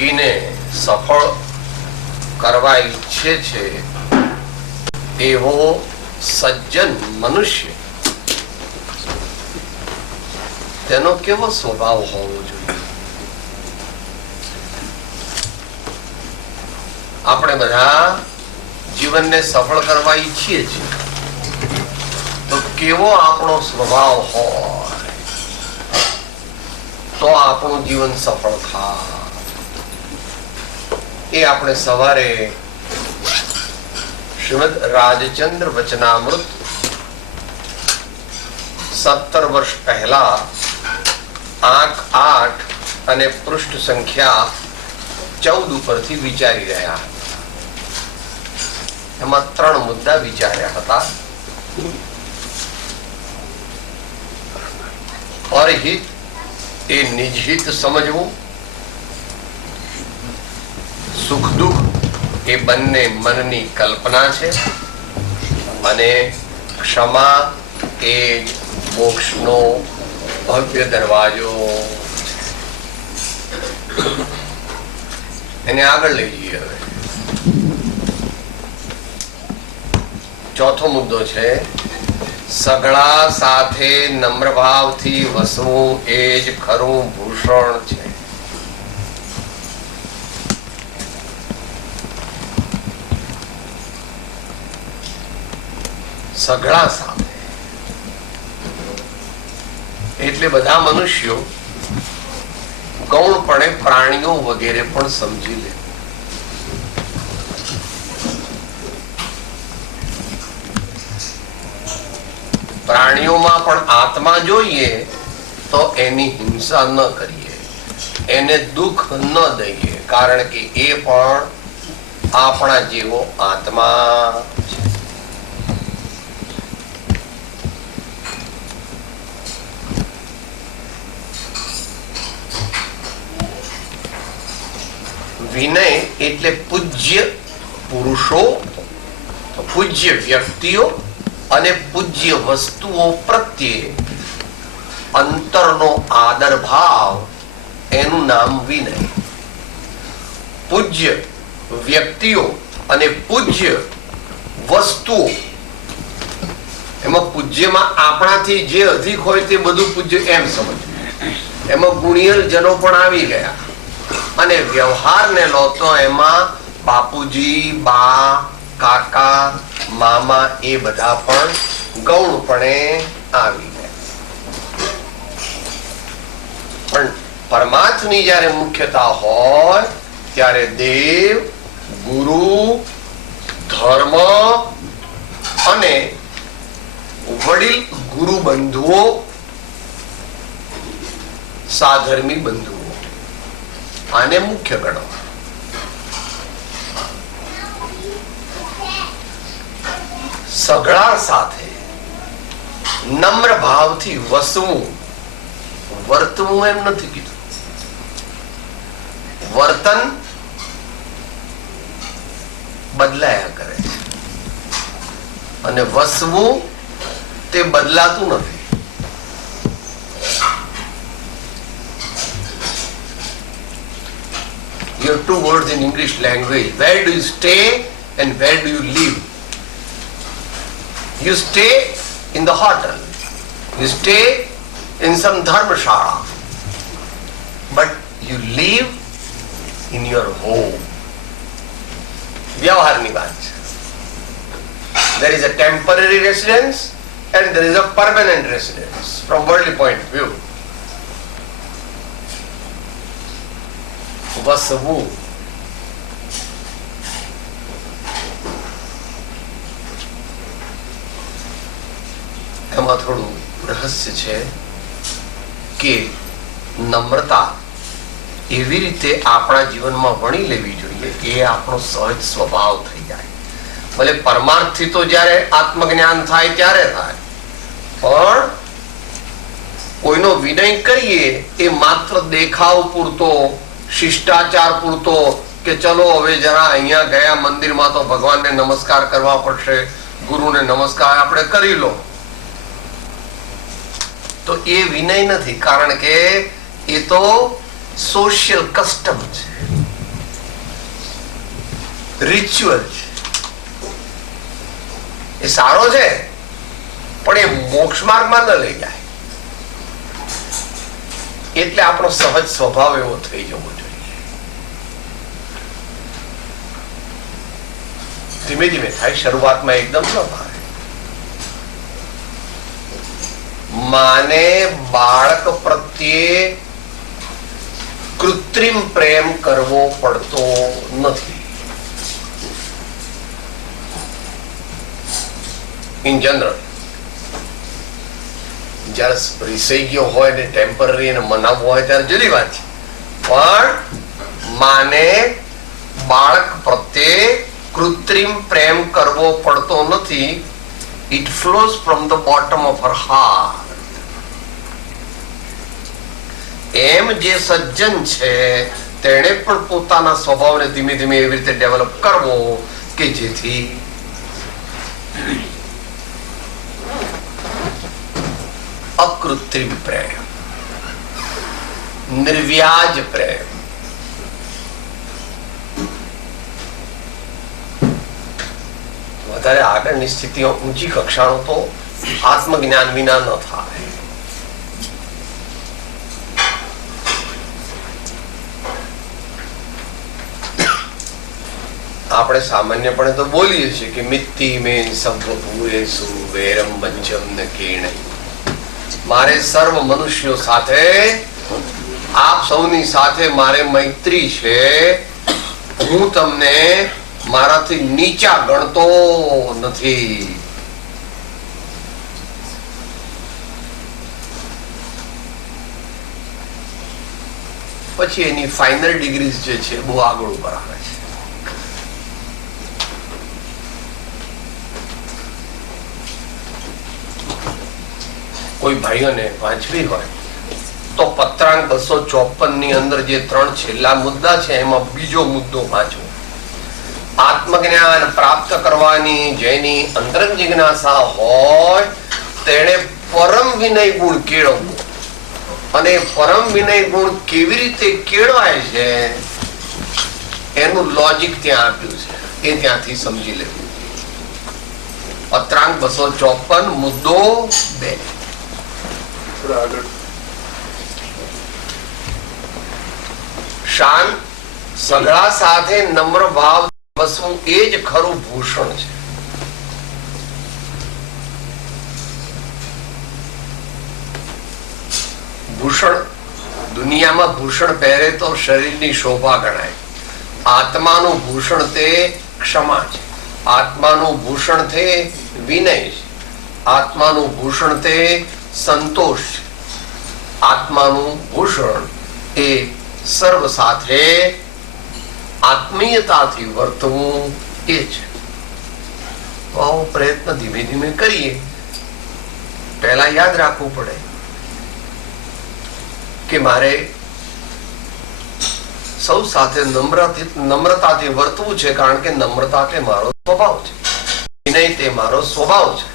જિંદગીને સફળ કરવા ઈચ્છે છે એવો સજ્જન મનુષ્ય તેનો કેવો સ્વભાવ હોવો જોઈએ? આપણે બધા જીવનને સફળ કરવા ઈચ્છીએ છીએ, તો કેવો આપણો સ્વભાવ હોય તો આપણું જીવન સફળ થાય. એ આપણે સવારે શ્રીમદ રાજચંદ્ર વચનામૃત 17 વર્ષ પહેલા આંક 8 અને પૃષ્ઠ સંખ્યા 14 ઉપરથી વિચારી રહ્યા હતા. એમાં 3 મુદ્દા વિચાર્યા હતા. પરહિત એ નિજહિત સમજવું, સુખ દુઃખ એ બંને મનની કલ્પના છે, અને ક્ષમા એ મોક્ષનો ભવ્ય દરવાજો. એને આગળ લઈ જઈએ. હવે ચોથો મુદ્દો છે સગળા સાથે નમ્ર ભાવથી વસવું એ જ ખરું ભૂષણ છે. સગળા સાથે એટલે બધા મનુષ્યો, ગૌણપણે પ્રાણીઓ વગેરે પણ સમજી લે. પ્રાણીઓમાં પણ આત્મા જોઈએ તો એની હિંસા ન કરીએ, એને દુઃખ ન દઈએ, કારણ કે એ પણ આપણા જેવો આત્મા છે. વિનય એટલે પૂજ્ય પુરુષો, પૂજ્ય વ્યક્તિઓ અને પૂજ્ય વસ્તુઓ પ્રત્યે અંતરનો આદર ભાવ, એનું નામ વિનય. પૂજ્ય વ્યક્તિઓ અને પૂજ્ય વસ્તુઓ, એમાં પૂજ્યમાં આપણાથી જે અધિક હોય તે બધું પૂજ્ય એમ સમજ. એમાં ગુણિયલ જનો પણ આવી ગયા, અને વ્યવહારને લો તો એમાં બાપુજી, બા, કાકા, મામા એ બધા પણ ગૌણપણે આવી ગયા. પણ પરમાર્થની જયારે મુખ્યતા હોય ત્યારે દેવ, ગુરુ, ધર્મ અને વડીલ ગુરુ બંધુઓ, સાધર્મી બંધુઓ, આને મુખ્ય ગણવા. સગળા સાથે નમ્ર ભાવથી વસવું, વર્તવું એમ નથી કીધું. વર્તન બદલાયા કરે છે, અને વસવું તે બદલાતું નથી. You have two words in English language. Where do you stay and where do you live? You stay in the hotel. You stay in some dharmashala. But you live in your home. વ્યવહારની વાત છે. There is a temporary residence and there is a permanent residence from worldly point of view. વસવું, એમાં થોડું રહસ્ય છે કે નમ્રતા એવી રીતે આપણા જીવનમાં વણી લેવી જોઈએ કે એ આપણો સહજ સ્વભાવ થઈ જાય. ભલે પરમાર્થથી તો જયારે આત્મજ્ઞાન થાય ત્યારે થાય, પણ કોઈનો વિનય કરીએ એ માત્ર દેખાવ પૂરતો, શિષ્ટાચાર પૂરતો, કે ચલો હવે જરા અહીંયા ગયા મંદિરમાં તો ભગવાનને નમસ્કાર કરવા પડશે, ગુરુને નમસ્કાર આપણે કરી લો, તો એ વિનય નથી. કારણ કે એ તો સોશિયલ કસ્ટમ છે. રિચ્યુઅલ છે, એ સારો છે પણ એ મોક્ષ માર્ગમાં ન લઈ જાય. એટલે આપણો સહજ સ્વભાવ એવો થઈ જવો જોઈએ. ધીમે ધીમે થાય, શરૂઆતમાં એકદમ ન ભાવે. માને બાળક પ્રત્યે કૃત્રિમ પ્રેમ કરવો પડતો નથી. ઇન જનરલ જયારે રીસાઈ ગયો હોય ને ટેમ્પરરી એને મનાવવો હોય ત્યારે જુદી વાત છે, પણ માને બાળક પ્રત્યે કૃત્રિમ પ્રેમ કરવો પડતો નથી. It flows from the bottom of her heart. એમ જે સજ્જન છે તેણે પણ પોતાના સ્વભાવને ધીમે ધીમે એવી રીતે ડેવલપ કરવો કે જેથી અકૃત્રિમ પ્રેમ, નિર્વ્યાજ પ્રેમ, વધારે આગળની સ્થિતિઓ ઊંચી કક્ષાનો તો આત્મજ્ઞાન વિના ન થાય. આપણે સામાન્યપણે તો બોલીએ છીએ કે મિત્તિ મેં સર્વભૂતેષુ વૈરમ મંચમ ન કેણય. મારે સર્વ મનુષ્યો સાથે, આપ સૌની સાથે મારે મૈત્રી છે. હું તમને મારાથી નીચા ગણતો નથી. પછી એની ફાઇનલ ડિગ્રીઝ જે છે બહુ આગળ ઉપર આવે છે. કોઈ ભાઈઓને વાંચવી હોય તો પત્રાંક 254 ની અંદર જે 3 છેલ્લા મુદ્દા છે એમાં બીજો મુદ્દો વાંચવો. આત્મજ્ઞાન પ્રાપ્ત કરવાની જેની અંતરંગ જિજ્ઞાસા હોય તેણે પરમ વિનય ગુણ કેળવવો. અને પરમ વિનય ગુણ કેવી રીતે કેળવાય છે એનું લોજિક ત્યાં આપ્યું છે, એ ત્યાંથી સમજી લેવું. પત્રાંક 254 મુદ્દો 2. શાંત સગળા સાથે નમ્ર ભાવ વસવું એ જ ખરું ભૂષણ છે. ભૂષણ દુનિયામાં ભૂષણ પહેરે તો શરીરની શોભા ગણાય. આત્માનું ભૂષણ તે ક્ષમા છે. આત્માનું ભૂષણ તે વિનય છે. આત્માનું ભૂષણ તે સંતોષ છે. આત્માનું ભૂષણ એ સર્વ સાથે આત્મીયતાથી વર્તવું એ છે. આવો પ્રયત્ન ધીમે ધીમે કરીએ. પહેલા યાદ રાખવું પડે કે મારે સૌ સાથે નમ્રતાથી વર્તવું છે, કારણ કે નમ્રતા તે મારો સ્વભાવ છે, વિનય તે મારો સ્વભાવ છે.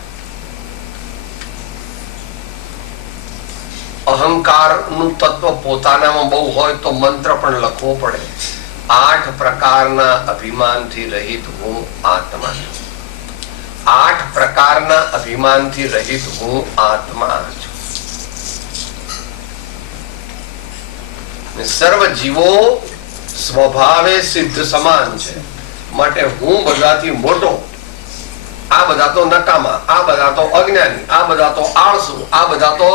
અહંકાર નું તત્વ પોતાનામાં બહુ હોય તો મંત્ર પણ લખવો પડે. 8 પ્રકારના અભિમાનથી રહિત હું આત્મા છું. 8 પ્રકારના અભિમાનથી રહિત હું આત્મા છું. સર્વ જીવો સ્વભાવે સિદ્ધ સમાન છે. માટે હું બધાથી મોટો, આ બધા તો નકામા, આ બધા તો અજ્ઞાની, આ બધા તો આળસુ, આ બધા તો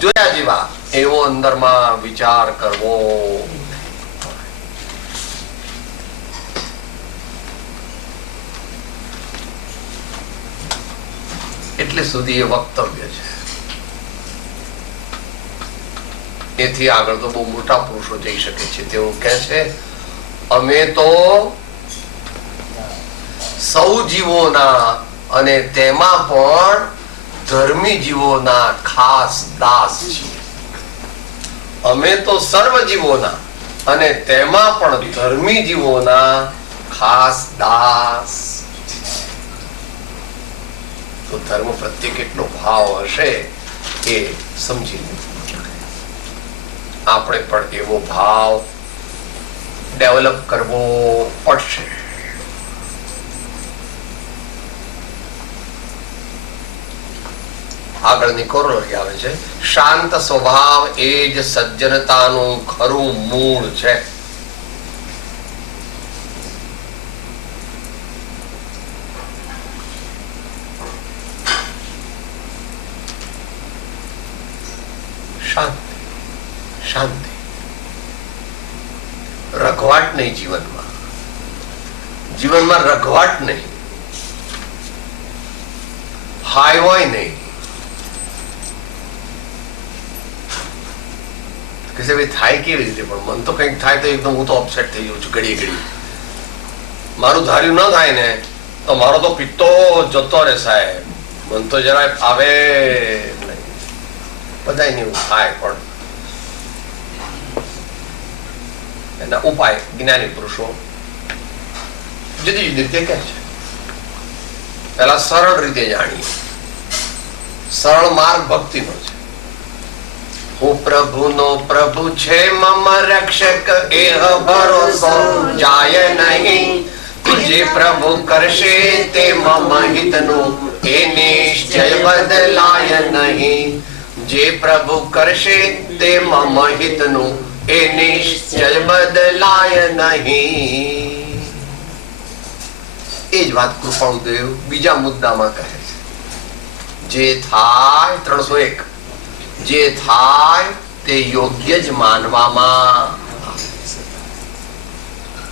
જોયા જેવા, એવો અંદરમાં વિચાર કરવો. એટલે સુધી એ વક્તવ્ય છે. એથી આગળ તો બહુ મોટા પુરુષો જઈ શકે છે. તેઓ કહે છે અમે તો સૌ જીવોના અને તેમાં પણ ધર્મી જીવોના ખાસ દાસ છીએ. અમે તો સર્વ જીવોના અને તેમાં પણ ધર્મી જીવોના ખાસ દાસ. તો ધર્મ પ્રત્યે કેટલો ભાવ હશે એ સમજી લે. આપણે પણ એવો ભાવ ડેવલપ કરવો પડશે. આગળની કોરોલરી આવે છે, શાંત સ્વભાવ એ જ સજ્જનતાનું ખરું મૂળ છે. શાંતિ, શાંતિ, રઘવાટ નહીં જીવનમાં, જીવનમાં રઘવાટ નહીં, હાઈવાય નહીં. થાય કેવી રીતે? પણ મન તો કંઈક થાય તો એકદમ હું તો અપસેટ થઈ જાઉં છું ઘડીએ ઘડી. મારું ધાર્યું ન થાય ને તો મારો તો પિત્તો જતો રહે સાહેબ. મન તો જરાય આવે નહીં. બધાય ને એવું થાય, પણ એના ઉપાય જ્ઞાની પુરુષો જુદી જુદી રીતે કહે છે. પેલા સરળ રીતે જાણીએ. સરળ માર્ગ ભક્તિનો છે. હું પ્રભુનો પ્રભુ છે મમ રક્ષક, એહ ભરોસો જાય નહીં. જે પ્રભુ કરશે તે મમ હિતનું, એ નિશ્ચય બદલાય નહીં. જે પ્રભુ કરશે તે મમ હિતનું, એ નિશ્ચય બદલાય નહીં. એ જ વાત કૃપાળુદેવ બીજા મુદ્દામાં કહે છે. જે થાય 301, જે થાય તે યોગ્ય જ માનવામાં.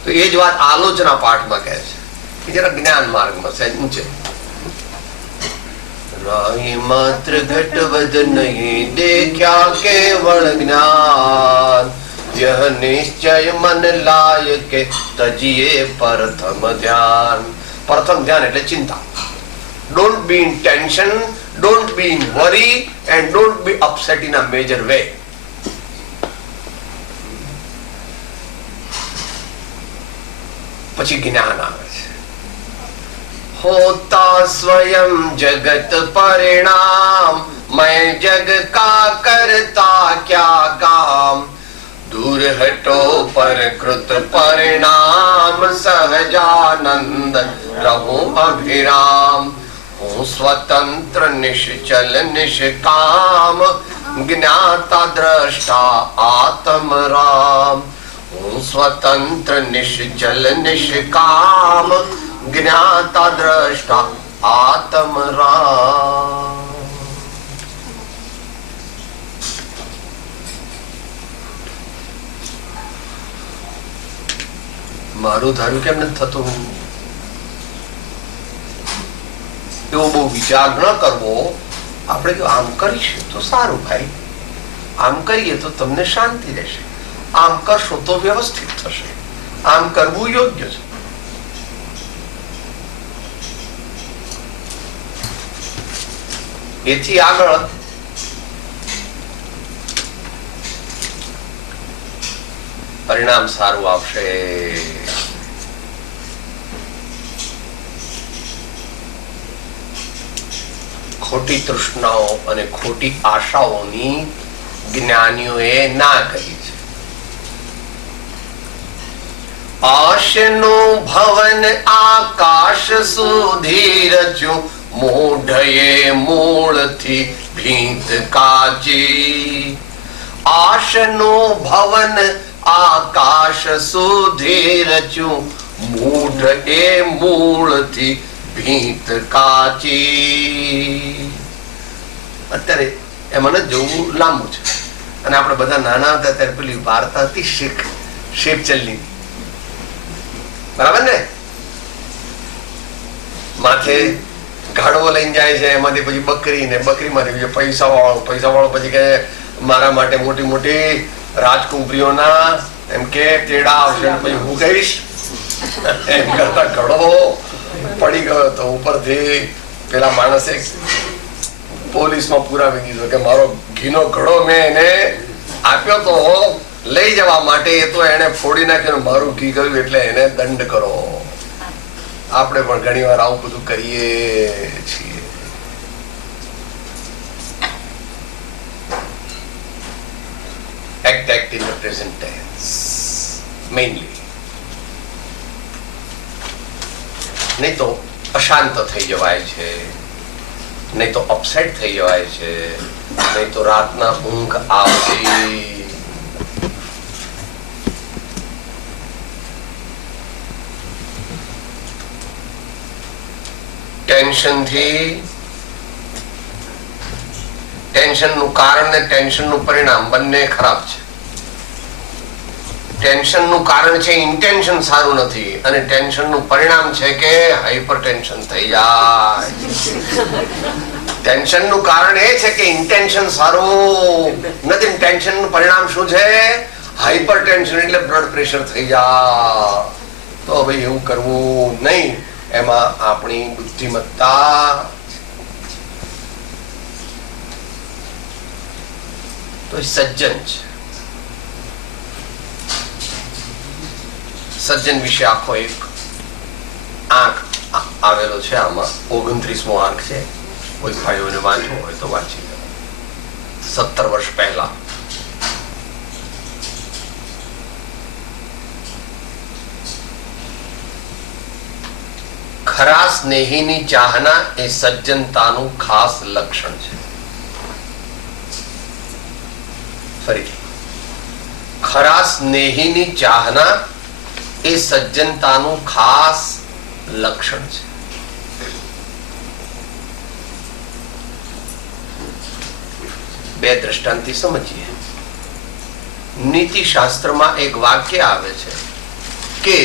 તો એ જ વાત આલોચના પાઠમાં કહે છે, કે જરા જ્ઞાન માર્ગમાં છે ઊંચે. રાહી માત્ર ઘટવદ નહીં દેખ્યા કેવળ જ્ઞાન, यह निश्चय मन लाय के तजिए प्रथम ध्यान. प्रथम ध्यान એટલે ચિંતા. Don't be in tension, don't be in worry, and don't be upset in a major way. પછી જ્ઞાન આવે છે. होता स्वयं जगत परिणाम, मैं जग का करता क्या काम. दूर हटो पर कृत परिणाम, सहजानंद रहो अभिराम. हूँ स्वतंत्र निश्चल निष्काम, ज्ञाता दृष्टा आत्म राम. हूँ स्वतंत्र निश्चल निष्काम, ज्ञाता दृष्टा आत्म राम. મારું ધાર્યું કેમ નથી થતું? એવો બહુ વિચાર ન કરવો. આપણે જો આમ કરીશું તો સારું ભાઈ, આમ કરીએ તો તમને શાંતિ રહેશે, આમ કરશો તો વ્યવસ્થિત થશે, આમ કરવું યોગ્ય છે. એથી આગળ પરિણામ સારું આવશે. ખોટી તૃષ્ણાઓ અને ખોટી આશાઓની જ્ઞાનીઓએ ના કરી છે. આશનું ભવન આકાશ સુધી રચ્યું, મૂઢએ મૂળથી ભીંત કાચી. આશનું ભવન આકાશ સુધી રચ્યું, મૂઢ એ મૂળથી ભીંત કાચી. અત્યારે એમાં જોવું લાંબુ છે, અને આપણે બધા નાના હતા ત્યારે પેલી વાર્તા હતી શેપચલ્લી, બરાબર ને? માથે ગાડવો લઈને જાય છે, એમાંથી પછી બકરી, ને બકરીમાંથી પૈસા વાળો પછી કે મારા માટે મોટી મોટી રાજકુંવરીઓના એમ કે તેડા આવશે, પછી હું કહીશ. એમ કરતા ઘડો પડી ગયો તો ઉપરથી પેલા માણસે પોલીસમાં પુરાવી દીધો કે મારો ઘીનો ઘડો મેં એને આપ્યો તો લઈ જવા માટે, એ તો એને ફોડી નાખ્યો, મારું ઘી ગયું એટલે એને દંડ કરો. આપણે પણ ઘણી વાર આવું બધું કરીએ છીએ. Act in the present tense mainly. નહીં તો અશાંત થઈ જવાય છે, નહીં તો અપસેટ થઈ જવાય છે, નહીં તો રાતના ઊંઘ આવતી. ટેન્શનનું કારણ ને ટેન્શનનું પરિણામ બંને ખરાબ છે. ટેન્શનનું કારણ છે ઇન્ટેન્શન સારું નથી, અને ટેન્શનનું પરિણામ છે કે હાઈપર ટેન્શન થઈ જાય. ટેન્શનનું કારણ એ છે કે ઇન્ટેન્શન સારું નથી, ટેન્શનનું પરિણામ શું છે? હાઈપર ટેન્શન, એટલે બ્લડ પ્રેશર થઈ જાય. તો હવે એવું કરવું નહીં. એમાં આપણી બુદ્ધિમત્તા તો સજ્જન છે. સજ્જન વિશે આખો એક આંક આવેલો છે. આમાં 29મો આંક છે. કોઈ ભાઈઓને વાંચવું હોય તો વાંચી લો. 17 વર્ષ પહેલા ખરા સ્નેહીની ચાહના એ સજ્જનતાનું ખાસ લક્ષણ છે. ફરીથી, ખરા સ્નેહીની ચાહના એ સજ્જનતાનું ખાસ લક્ષણ છે. બે દ્રષ્ટાંતથી સમજીએ. નીતિશાસ્ત્રમાં એક વાક્ય આવે છે કે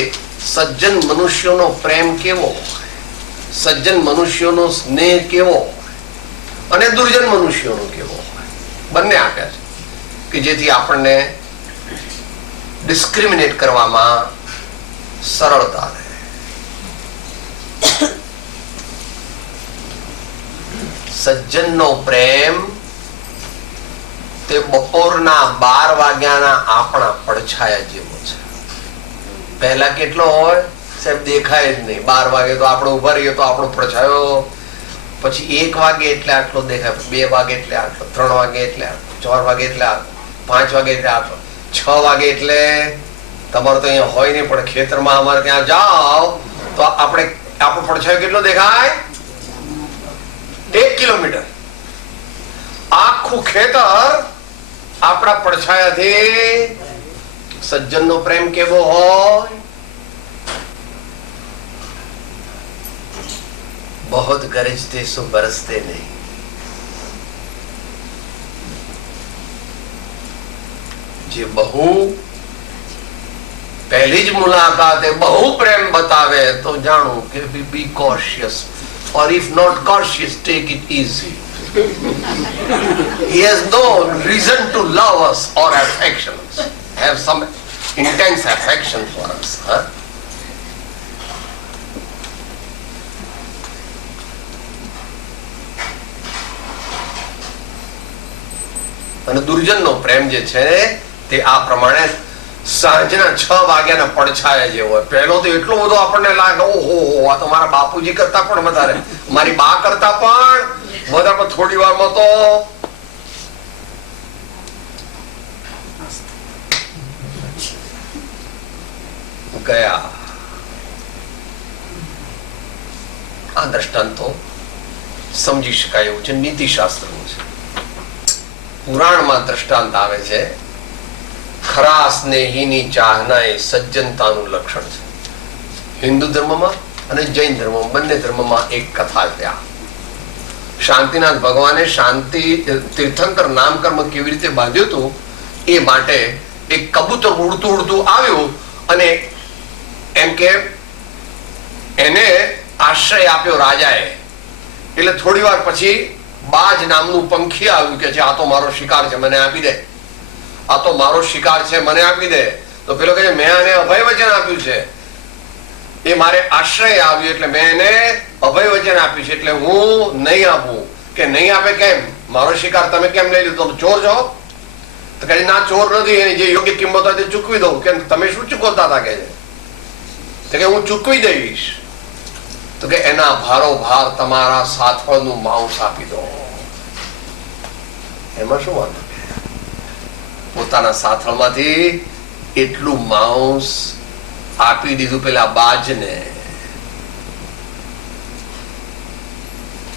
સજ્જન મનુષ્યોનો પ્રેમ કેવો હોય, સજ્જન મનુષ્યોનો સ્નેહ કેવો હોય, અને દુર્જન મનુષ્યોનો કેવો હોય. બંને આપ્યા છે કે જેથી આપણને ડિસ્ક્રિમિનેટ કરવામાં સરળતા રહે. સજ્જનનો પ્રેમ તે બપોરના 12 વાગ્યાના આપણા પડછાયા જેવો છે. પહેલા કેટલો હોય સાહેબ? દેખાય જ નહીં. 12 વાગે તો આપણે ઉભા રહીએ તો આપણો પડછાયો, પછી 1 વાગે એટલે આટલો દેખાય, 2 વાગે એટલે આટલો, 3 વાગે એટલે આટલો, 4 વાગે એટલે આટલો, 5 વાગે એટલે આટલો, 6 વાગે એટલે તમારે તો અહીંયા હોય નહીં, પણ ખેતરમાં અમારે ત્યાં જાઓ તો આપણે આપણો પડછાયો કેટલો દેખાય? 1 કિલોમીટર. આખું ખેતર આપણા પડછાયાથી. સજ્જનનો પ્રેમ કેવો હોય? बहुत गरजते सो बरसते नहीं. જે બહુ પહેલી જ મુલાકાતે બહુ પ્રેમ બતાવે તો જાણો કે બી cautious, or if not cautious, take it easy. He has no reason to love us or affections, have some intense affection for us. અને દુર્જનનો પ્રેમ જે છે તે આ પ્રમાણે સાંજના 6 વાગ્યાના પડછાયા જેવો હોય. પહેલો તો એટલો બધો આપણને લાગે, ઓહો, આ તો મારા બાપુજી કરતા પણ વધારે, મારી બા કરતા પણ વધારે. થોડી વારમાં તો ગયા. આ દ્રષ્ટાંતો સમજી શકાય એવું છે. નીતિશાસ્ત્રનું છે. પુરાણમાં દ્રષ્ટાંત આવે છે, ખરા સ્નેહીની ચાહના એ સજ્જનતાનું લક્ષણ છે. હિન્દુ ધર્મમાં અને જૈન ધર્મમાં, બંને ધર્મમાં એક કથા છે. શાંતિનાથ ભગવાને શાંતિ તીર્થંકર નામકર્મ કેવી રીતે બાંધ્યું હતું એ માટે એક કબૂતર ઉડતું ઉડતું આવ્યું અને એમ કે એને આશ્રય આપ્યો રાજાએ. એટલે થોડી વાર પછી બાજ નામનું પંખી આવ્યું કે આ તો મારો શિકાર છે, મને આપી દે. આ તો મારો શિકાર છે, મને આપી દે. તો પેલો કહે મેં આને અભય વચન આપ્યું છે, એ મારે આશ્રય આવ્યું એટલે મેં એને અભય વચન આપ્યું છે, એટલે હું નહીં આપું. કે નહીં આપે કેમ? મારો શિકાર તમે કેમ લઈ લીધો? તમે ચોર છો? તો કહે ના, ચોર નથી, એની જે યોગ્ય કિંમત હોય તે ચૂકવી દઉં. કે તમે શું ચૂકવતા હતા? કે છે કે હું ચૂકવી દઈશ. તો કે એના ભારોભાર તમારા સાથળનું માંસ આપી દો. એમાં શું વાંધો? પોતાના સાથળમાંથી એટલું માંસ આપી દીધું પેલા બાજને.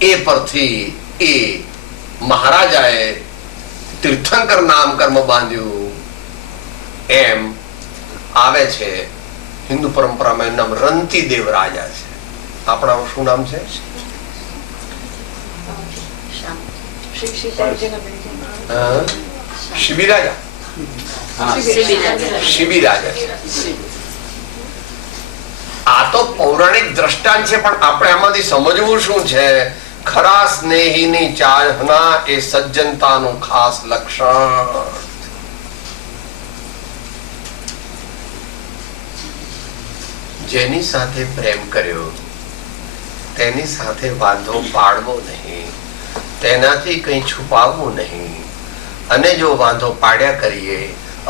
એ પરથી એ મહારાજાએ તીર્થંકર નામ કર્મ બાંધ્યું એમ આવે છે. હિન્દુ પરંપરામાં એનું નામ રંતીદેવ રાજા છે. આપણા શું નામ છે? શિબી રાજા. શિબી રાજા છે. આ તો પૌરાણિક દ્રષ્ટાંત છે, પણ આપણે આમાંથી સમજવું શું છે? ખરા સ્નેહીની ચાહના એ સજ્જનતાનું ખાસ લક્ષણ. જેની સાથે પ્રેમ કર્યો તેની સાથે વાંધો પાડવો નહીં, તેનાથી કંઈ છુપાવવું નહીં. અને જો વાંધો પાડ્યા કરીએ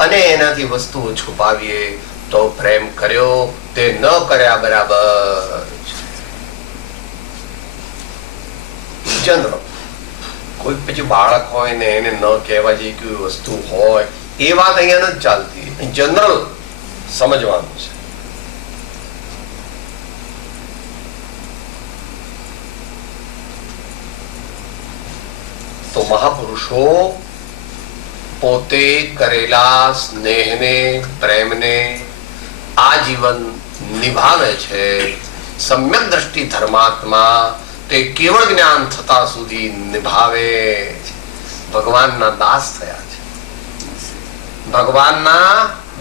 અને એનાથી વસ્તુઓ છુપાવીએ તો પ્રેમ કર્યો તે ન કર્યા બરાબર. ચંદ્ર કોઈ પછી બાળક હોય ને એને ન કહેવા જેવી કોઈ વસ્તુ હોય એ વાત અહીંયા નથી ચાલતી. જનરલ સમજવાનું છે. તો મહાપુરુષો પોતે કરેલા સ્નેહને પ્રેમને આજીવન નિભાવે છે. સમ્યક દ્રષ્ટિ ધર્માત્મા તે કેવળ જ્ઞાન થતા સુધી નિભાવે છે. ભગવાનના દાસ થયા છે. ભગવાનના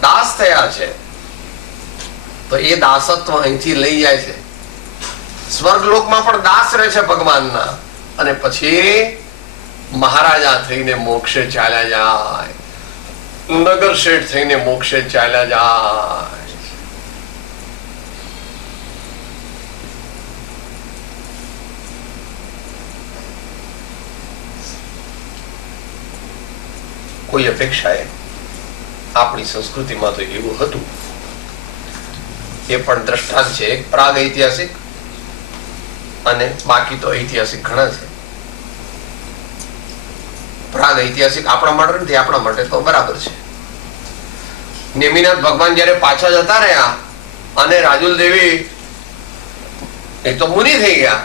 દાસ થયા છે તો એ દાસત્વ અહીંથી લઈ જાય છે. સ્વર્ગલોકમાં પણ દાસ રહે છે ભગવાનના, અને પછી મહારાજા થઈને મોક્ષે ચાલ્યા જાય, નગર શેઠ થઈને મોક્ષે ચાલ્યા જાય. કોઈ અપેક્ષાએ આપણી સંસ્કૃતિમાં તો એવું હતું. એ પણ દ્રષ્ટાંત છે, એક પ્રાગ ઐતિહાસિક અને બાકી તો ઐતિહાસિક ઘણા છે. પ્રાગ ઐતિહાસિક આપણા માટે નથી, આપણા માટે તો બરાબર છે. નેમિનાથ ભગવાન જયારે પાછા જતા રહ્યા અને રાજુલ દેવી એ તો મુનિ થઈ ગયા,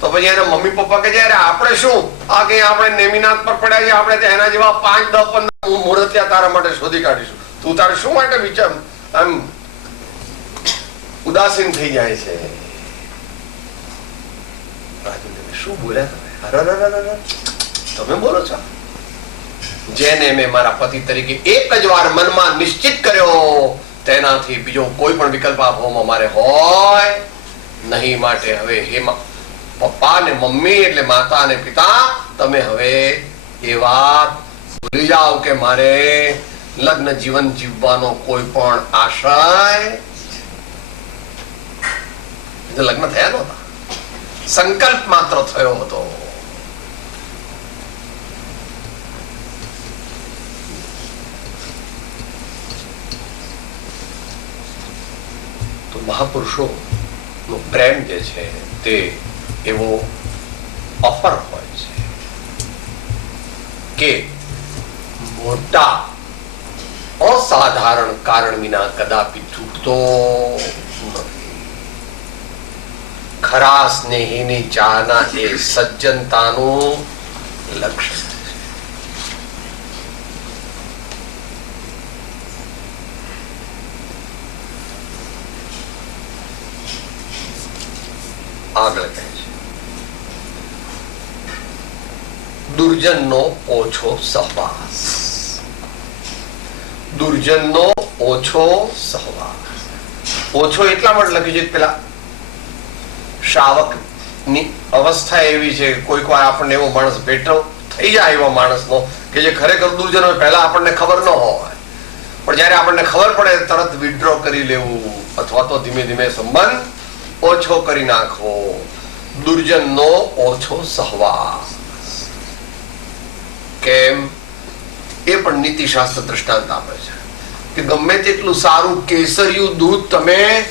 તો પછી એના મમ્મી પપ્પા કે જયારે આપણે શું આ કે આપણે નેમિનાથ પર પડ્યા છે, આપણે એના જેવા 5, 10, 15 મૂર્તિયા તારા માટે શોધી કાઢીશું, તું તારે શું માટે વિચાર આમ ઉદાસીન થઈ જાય છે. રાજુલ દેવી શું બોલ્યા તમે બોલો છો? જેને મેં મારા પતિ તરીકે એક જ વાર મનમાં નિશ્ચિત કર્યો તેનાથી બીજો કોઈ પણ વિકલ્પ આપવામાં મારે હોય નહીં. માટે હવે હે પપ્પા ને મમ્મી એટલે માતા અને પિતા, તમે હવે એ વાત ભૂલી જાઓ કે મારે લગ્ન જીવન જીવવાનો કોઈ પણ આશય. લગ્ન થયા નહોતા, સંકલ્પ માત્ર થયો હતો. મહાપુરુષો નો પ્રેમ જે છે તે એવો અપર હોય છે કે મોટા અસાધારણ કારણ વિના કદાપી તૂટતો નથી. ખરા સ્નેહીની ચાહના એ સજ્જનતાનું લક્ષણ. આગળ કહે છે દુર્જનનો ઓછો સહવાસ. દુર્જનનો ઓછો સહવાસ. ઓછો એટલા માટે લખ્યું છે પેલા શ્રાવક ની અવસ્થા એવી છે, કોઈક વાર આપણને એવો માણસ ભેટો થઈ જાય એવો માણસનો કે જે ખરેખર દુર્જન હોય, પહેલા આપણને ખબર ન હોય, પણ જયારે આપણને ખબર પડે તરત વિથડ્રો કરી લેવું અથવા તો ધીમે ધીમે સંબંધ ઓછો કરી નાખવો. દુર્જનનો ઓછો સહવાસ. કેમ? એ પણ નીતિશાસ્ત્ર દ્રષ્ટાંત આપે છે કે ગમે તેટલું સારું કેસરિયું દૂધ તમે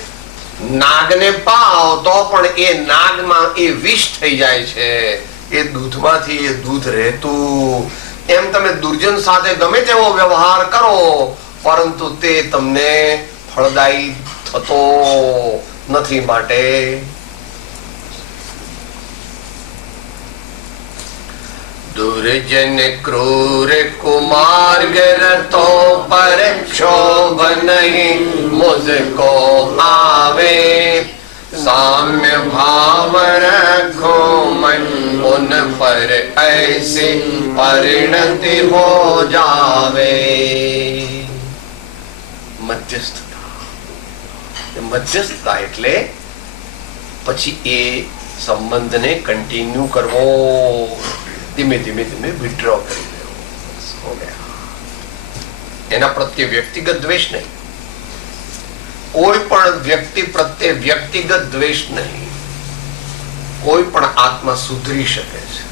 નાગને પાવ તો પણ એ નાગમાં એ વિષ થઈ જાય છે, એ દૂધમાંથી એ દૂધ રહેતું. એમ તમે દુર્જન સાથે ગમે તેવો વ્યવહાર કરો પરંતુ તે તમને ફળદાયી થતો નથી. માટે दुर्जन क्रूर कुमार्ग रतो पर क्षोभ नहीं मुझको आवे, साम्य भाव रखो मन उन पर ऐसी परिणति हो जावे। મધ્યસ્થતા એટલે પછી એ સંબંધને કન્ટિન્યુ કરવો, ધીમે ધીમે ધીમે વિડ્રો કરી દેવો. એના પ્રત્યે વ્યક્તિગત દ્વેષ નહીં, કોઈ પણ વ્યક્તિ પ્રત્યે વ્યક્તિગત દ્વેષ નહીં. કોઈ પણ આત્મા સુધરી શકે છે,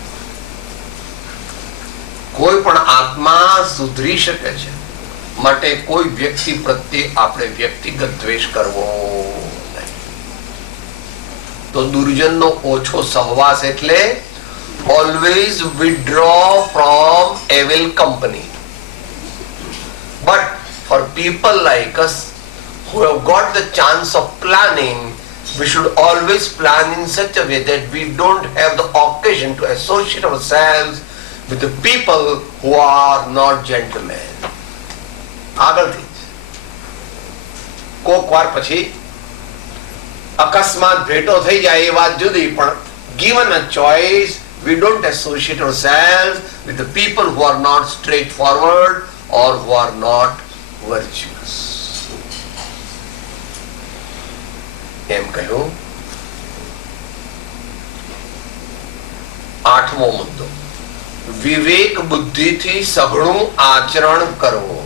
કોઈ પણ આત્મા સુધરી શકે છે, માટે કોઈ વ્યક્તિ પ્રત્યે આપણે વ્યક્તિગત દ્વેષ કરવો નહીં. તો દુર્જનનો ઓછો સહવાસ એટલે always withdraw from evil company. But for people like us who have got the chance of planning, we should always plan in such a way that we don't have the occasion to associate ourselves with the people who are not gentlemen. આગળથી કોક વાર પછી અકસ્માત ભેટો થઈ જાય એ વાત જુદી, પણ given a choice, we don't associate ourselves with the people who are not straightforward or who are not virtuous. એમ કહ્યું. 8મો મુદ્દો, વિવેક બુદ્ધિથી સઘળું આચરણ કરવું.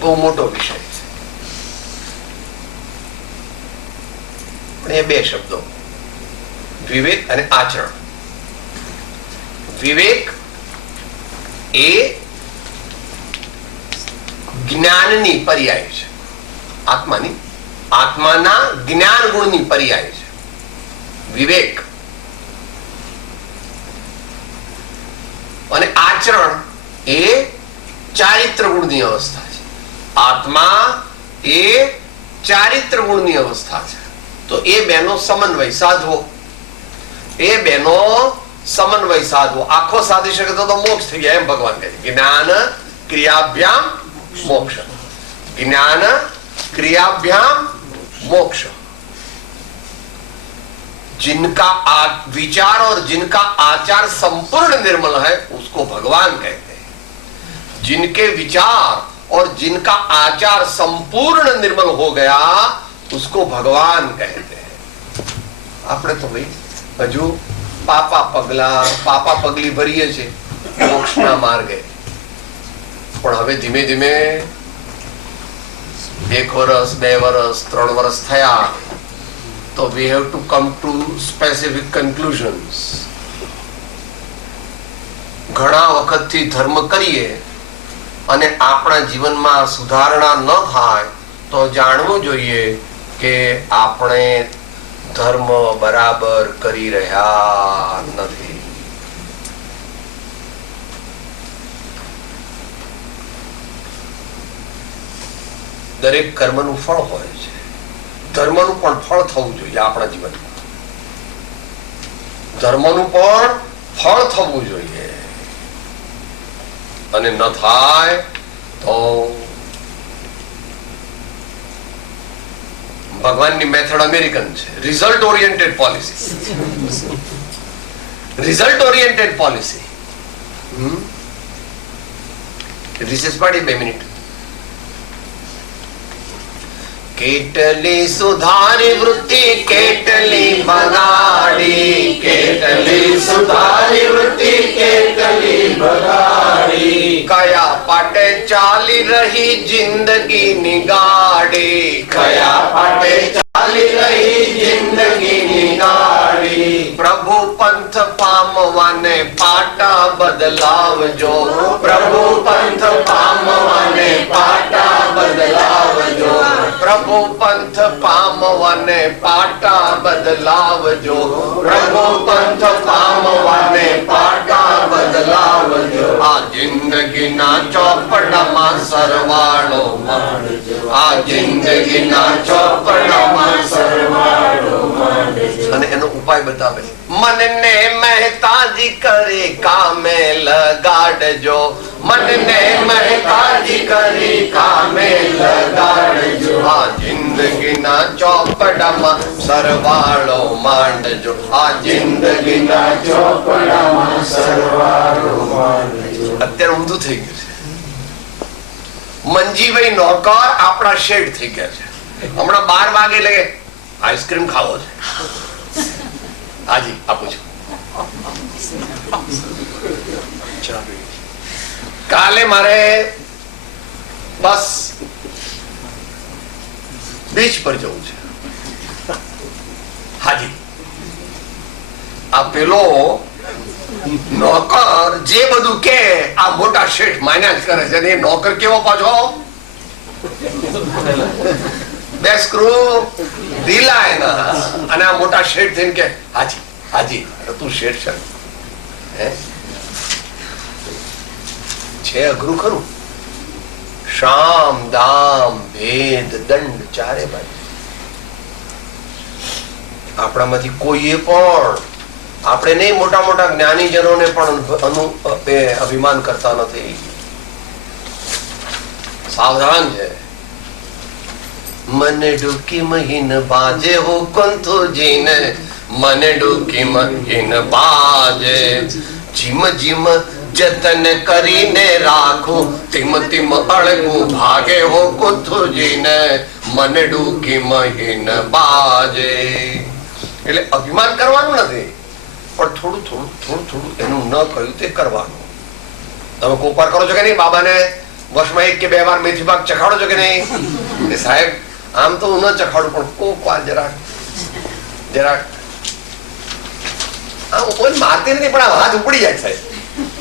બહુ મોટો વિષય છે, પણ એ બે શબ્દો, વિવેક અને આચરણ. વિવેક એ જ્ઞાનની પર્યાય છે, આત્માના જ્ઞાન ગુણની પર્યાય છે વિવેક. અને આચરણ એ ચારિત્ર ગુણની અવસ્થા છે. આત્મા એ ચારિત્ર ગુણની અવસ્થા છે. તો એ બેનો સમન્વય સાધવો, એ બેનો સમન્વય સાધવો. આખો સાધી શકે તો મોક્ષ થઈ જાય, એમ ભગવાન કહે છે. જ્ઞાન ક્રિયાભ્યામ मोक्ष, ज्ञान क्रियाभ्याम मोक्ष. जिनका विचार और जिनका आचार संपूर्ण निर्मल है उसको भगवान कहते हैं. जिनके विचार और जिनका आचार संपूर्ण निर्मल हो गया उसको भगवान कहते हैं. આપણે તો ભાઈ હજુ પાપા પગલી ભરીએ છે મોક્ષના માર્ગે, પણ હવે ધીમે ધીમે 1 વર્ષ 2 વર્ષ 3 વર્ષ થયા તો we have to come to specific conclusions. ઘણા વખતથી ધર્મ કરીએ અને આપણા જીવનમાં સુધારણા ન થાય તો જાણવું જોઈએ કે આપણે ધર્મ બરાબર કરી રહ્યા નથી. દરેક કર્મનું ફળ હોય છે, ધર્મનું પણ ફળ થવું જોઈએ આપણા જીવનમાં. ધર્મનું પણ ફળ થવું જોઈએ, અને ન થાય તો ભગવાનની મેથડ અમેરિકન છે, result oriented policy. Result oriented policy. Recess પાડી 2 મિનિટ. કેટલી સુધારી વૃત્તિ કેટલી બગાડી, કેટલી સુધારી વૃત્તિ કેટલી બગાડી, કયા પાટે ચાલી રહી જિંદગીની ગાડી, કયા પાટે ચાલી રહી જિંદગીની ગાડી. પ્રભુ પંથ પામવાને પાટા બદલાવજો, પ્રભુ પંથ પામવાને પાટા બદલાવજો, પ્રભુ પંથ પામવાને પાટા બદલાવજો, પ્રભુ પંથ પામવાને પાટા બદલાવજો. આ જિંદગીના ચોપડામાં સરવાળો માંડજો, આ જિંદગીના ચોપડામાં સરવાળો માંડજો. અને એનો ઉપાય બતાવે, મનને મહેતાજી કરે કામે લગાડજો, મનને મહેતાજી કરે કામે લગાડજો, આ જિંદગીના ચોપડામાં સરવાળો માંડજો, આ જિંદગીના ચોપડામાં સરવાળો માંડજો. અત્યારે ઊંધું થઈ ગયું છે. મંજીભાઈ નોકર આપણા શેઠ થઈ ગયા છે. હમણાં 12 વાગે એટલે આઈસ્ક્રીમ ખાવો છે. હાજી આપું છું. કાલે મારે બસ બીચ પર જવું છે. હાજી આ પેલો નોકર જે બધું કે આ મોટા શેઠ માન્યા જ કરે છે. અને એ નોકર કેવો પાછો બે સ્ક્રૂ ઢીલા એના. અને આ મોટા શેઠ થઈને કે હાજી હાજી તું શેઠ છે. છે અઘરું ખરું. શામ દામ ભેદ દંડ ચારે બાજુ. આપણામાંથી કોઈએ પણ, આપણે નહીં મોટા મોટા જ્ઞાનીજનોને પણ અભિમાન કરતા નથી. સાવધાન છે. મને ડૂકી મહીન બાજે હો કંથો જીને, મને ડૂકી મહીન બાજે, જીમ જીમ જતન કરીને રાખું, તિમ તિમ અળગું ભાગે હો કુથુજીને, મને ડૂકી મહીન બાજે. એટલે અભિમાન કરવાનું નથી, પણ થોડું થોડું થોડું થોડું એનું ન કહ્યું તે કરવાનું. તમે કોપાર કરો છો કે નહીં? બાબાને વર્ષમાં 1 કે 2 વાર મેથી પાક ચખાડો છો કે નહીં? સાહેબ આમ તો હું ન ચખાડું, પણ કોક વાર જરાક જરાક આમ કોઈ મારતી નથી, પણ આ હાથ ઉપડી જાય સાહેબ.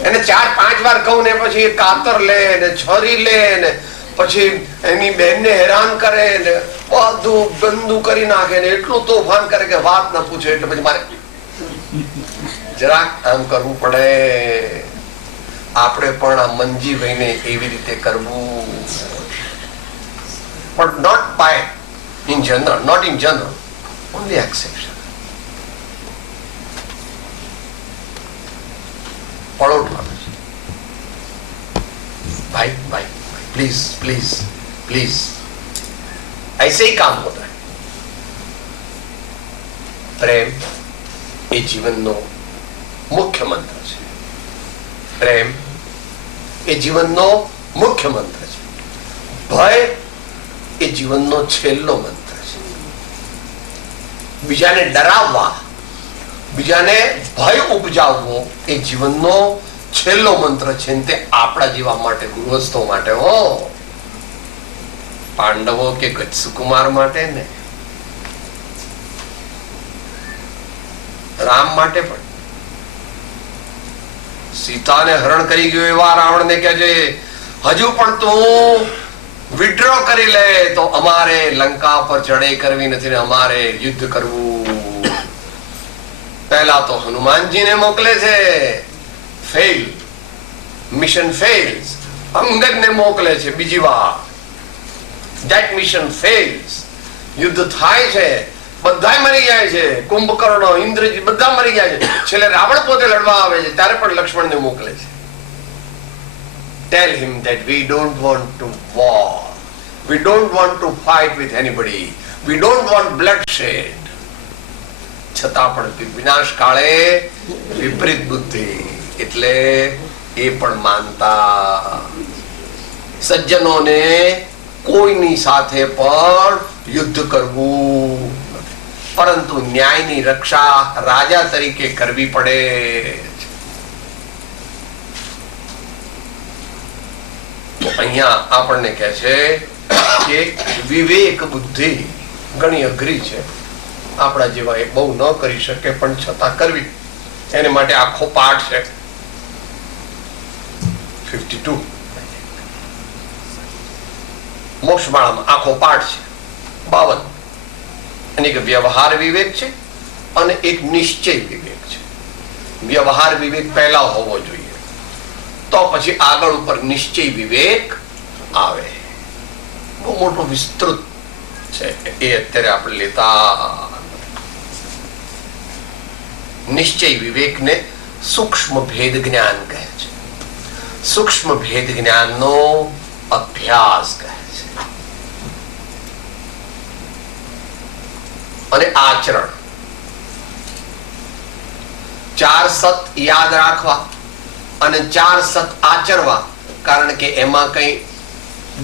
એને 4-5 વાર કહું ને પછી કાતર લે ને છરી લે ને પછી એની બેનને હેરાન કરે ને બધું ગંદુ કરી નાખે ને એટલું તોફાન કરે કે વાત ન પૂછે. એટલે પછી મારે જરાક આમ કરવું પડે. આપણે પણ આ મંજીભાઈને એવી રીતે કરવું, પણ not by in general, not in general, only exception. पड़ोस भाई भाई प्लीज प्लीज प्लीज, ऐसे ही काम होता है. प्रेम ये जीवनનો મુખ્ય મંત્ર છે. પ્રેમ એ જીવનનો મુખ્ય મંત્ર છે. ભય એ જીવનનો છેલ્લો મંત્ર છે. બીજાને ડરાવવા, બીજાને ભય ઉપજાવવો એ જીવનનો છેલ્લો મંત્ર છે. તે આપણા જેવા માટે, ગૃહસ્થો માટે હો, પાંડવો કે ગજસુકુમાર માટે ને, રામ માટે પણ. સીતાને હરણ કરી ગયો એવા રાવણને કહે છે હજુ પણ તું વિડ્રો કરી લે તો અમારે લંકા પર ચડાઈ કરવી નથી ને અમારે યુદ્ધ કરવું. પહેલા તો હનુમાનજીને મોકલે છે, ફેલ, મિશન ફેલ્સ. અંગદને મોકલે છે બીજી વાર, ધેટ મિશન ફેલ્સ. યુદ્ધ થાય છે, બધા મરી જાય છે, કુંભકર્ણ, ઇન્દ્રજીત બધા મરી જાય છે. છેલ્લે રાવણ પોતે લડવા આવે છે ત્યારે પણ લક્ષ્મણને મોકલે છે. Tell him that we don't want to war, we don't want to fight with anybody, we don't want bloodshed. છતાં પણ વિનાશ કાળે વિપરીત બુદ્ધિ, એટલે એ પણ માનતા. સજ્જનોને કોઈની સાથે પણ યુદ્ધ કરવું, પરંતુ ન્યાયની રક્ષા રાજા તરીકે કરવી પડે. તો અહીંયા આપણને કહે છે કે વિવેક બુદ્ધિ ઘણી અઘરી છે. આપણા જેવા એ બહુ ન કરી શકે, પણ છતાં કરવી. એને માટે આખો પાઠ છે 52 મોક્ષમાળામાં આખો પાઠ છે 52. અને એક વ્યવહાર વિવેક છે અને એક નિશ્ચય વિવેક છે. વ્યવહાર વિવેક પહેલા હોવો જોઈએ, તો તો પછી આગળ ઉપર નિશ્ચય વિવેક આવે. બહુ મોટો વિસ્તૃત છે, એ અત્યારે આપણે લેતા. નિશ્ચય વિવેકને સૂક્ષ્મ ભેદ જ્ઞાન કહે છે. સૂક્ષ્મ ભેદ જ્ઞાનનો અભ્યાસ કહે છે. અને આચરણ, 4 સત યાદ રાખવા અને 4 સત આચરવા. કારણ કે એમાં કઈ